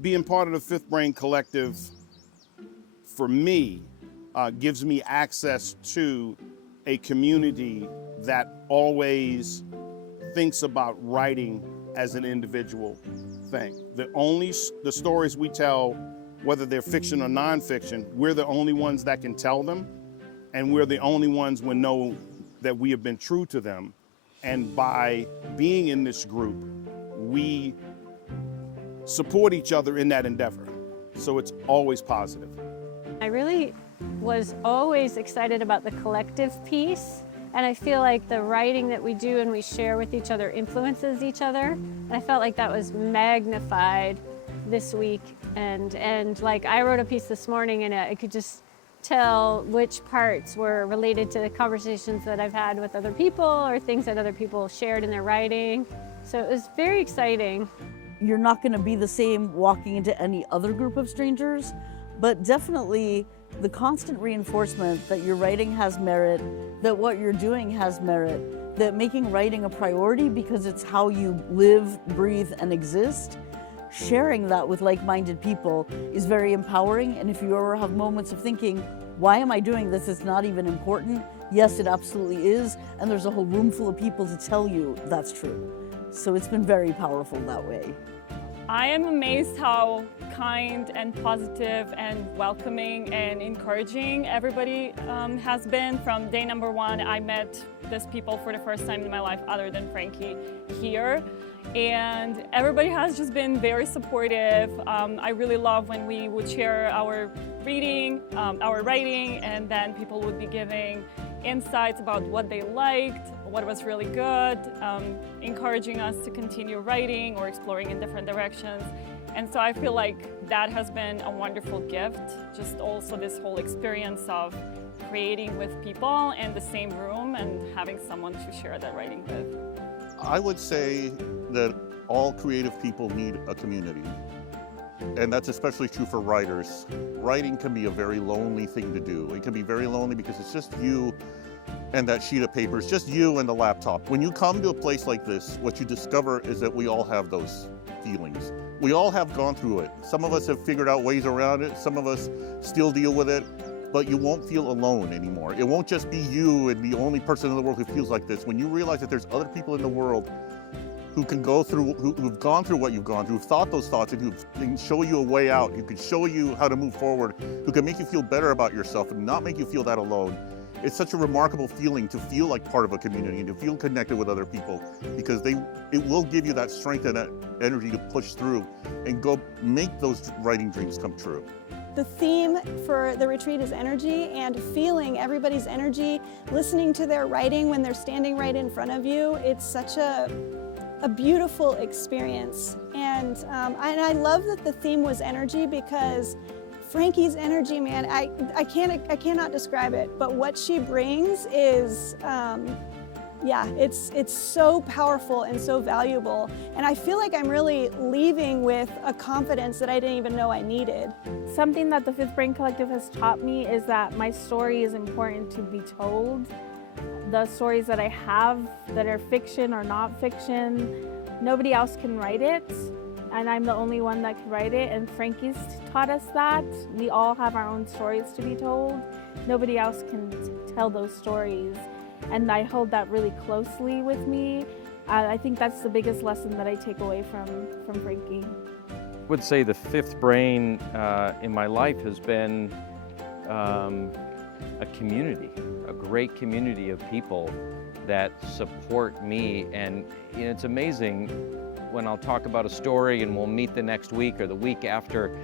Being part of the Fifth Brain Collective, for me, gives me access to a community that always thinks about writing as an individual thing. The stories we tell, whether they're fiction or nonfiction, we're the only ones that can tell them, and we're the only ones who know that we have been true to them. And by being in this group, we support each other in that endeavor. So it's always positive. I really was always excited about the collective piece, and I feel like the writing that we do and we share with each other influences each other. And I felt like that was magnified this week. And like I wrote a piece this morning, and I could just tell which parts were related to the conversations that I've had with other people or things that other people shared in their writing. So it was very exciting. You're not going to be the same walking into any other group of strangers, but definitely the constant reinforcement that your writing has merit, that what you're doing has merit, that making writing a priority because it's how you live, breathe, and exist. Sharing that with like-minded people is very empowering, and if you ever have moments of thinking, why am I doing this? It's not even important. Yes, it absolutely is, and there's a whole room full of people to tell you that's true. So it's been very powerful that way. I am amazed how kind and positive and welcoming and encouraging everybody has been. From day number one, I met these people for the first time in my life other than Frankie here. And everybody has just been very supportive. I really love when we would share our reading, our writing, and then people would be giving insights about what they liked, what was really good, encouraging us to continue writing or exploring in different directions. And so I feel like that has been a wonderful gift, just also this whole experience of creating with people in the same room and having someone to share that writing with. I would say that all creative people need a community. And that's especially true for writers. Writing can be a very lonely thing to do. It can be very lonely because it's just you and that sheet of paper. It's just you and the laptop. When you come to a place like this, what you discover is that we all have those feelings. We all have gone through it. Some of us have figured out ways around it. Some of us still deal with it. But you won't feel alone anymore. It won't just be you and the only person in the world who feels like this. When you realize that there's other people in the world who can go through, who've gone through what you've gone through, who've thought those thoughts, and who can show you a way out, who can show you how to move forward, who can make you feel better about yourself and not make you feel that alone. It's such a remarkable feeling to feel like part of a community and to feel connected with other people, because it will give you that strength and that energy to push through and go make those writing dreams come true. The theme for the retreat is energy, and feeling everybody's energy, listening to their writing when they're standing right in front of you. It's such a beautiful experience. And I love that the theme was energy, because Frankie's energy, man, I cannot describe it, but what she brings is, yeah, it's so powerful and so valuable. And I feel like I'm really leaving with a confidence that I didn't even know I needed. Something that the Fifth Brain Collective has taught me is that my story is important to be told. The stories that I have that are fiction or not fiction, nobody else can write it, and I'm the only one that can write it, and Frankie's taught us that. We all have our own stories to be told. Nobody else can tell those stories, and I hold that really closely with me. I think that's the biggest lesson that I take away from Frankie. I would say the fifth brain in my life has been a community, a great community of people that support me. And you know, it's amazing when I'll talk about a story and we'll meet the next week or the week after,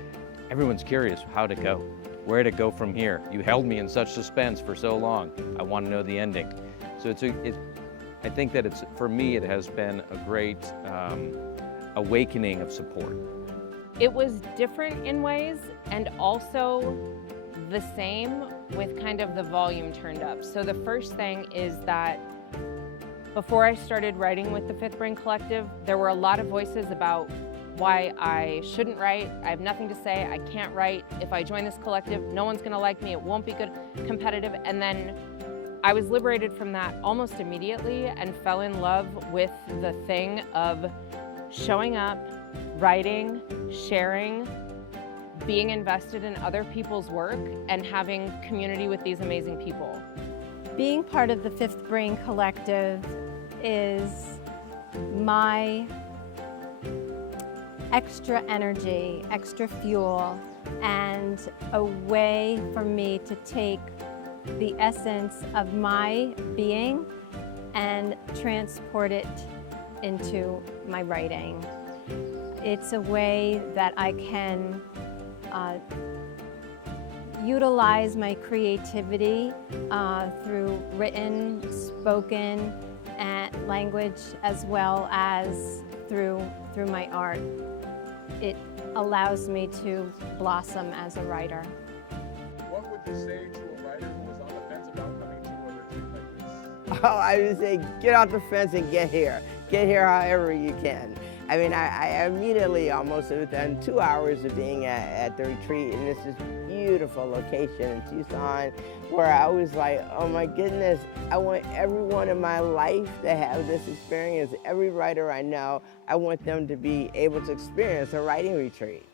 everyone's curious how to go, where to go from here. You held me in such suspense for so long. I want to know the ending. So I think that for me, it has been a great awakening of support. It was different in ways, and also the same with kind of the volume turned up. So the first thing is that before I started writing with the Fifth Brain Collective, there were a lot of voices about why I shouldn't write. I have nothing to say, I can't write. If I join this collective, no one's gonna like me, it won't be good, competitive. And then I was liberated from that almost immediately and fell in love with the thing of showing up, writing, sharing, being invested in other people's work, and having community with these amazing people. Being part of the Fifth Brain Collective is my extra energy, extra fuel, and a way for me to take the essence of my being and transport it into my writing. It's a way that I can utilize my creativity through written, spoken, and language, as well as through my art. It allows me to blossom as a writer. What would you say to a writer who is on the fence about coming to a retreat like this? Oh, I would say get off the fence and get here. Get here however you can. I mean, I immediately, almost within 2 hours of being at the retreat, and this is beautiful location in Tucson, where I was like, oh my goodness, I want everyone in my life to have this experience. Every writer I know, I want them to be able to experience a writing retreat.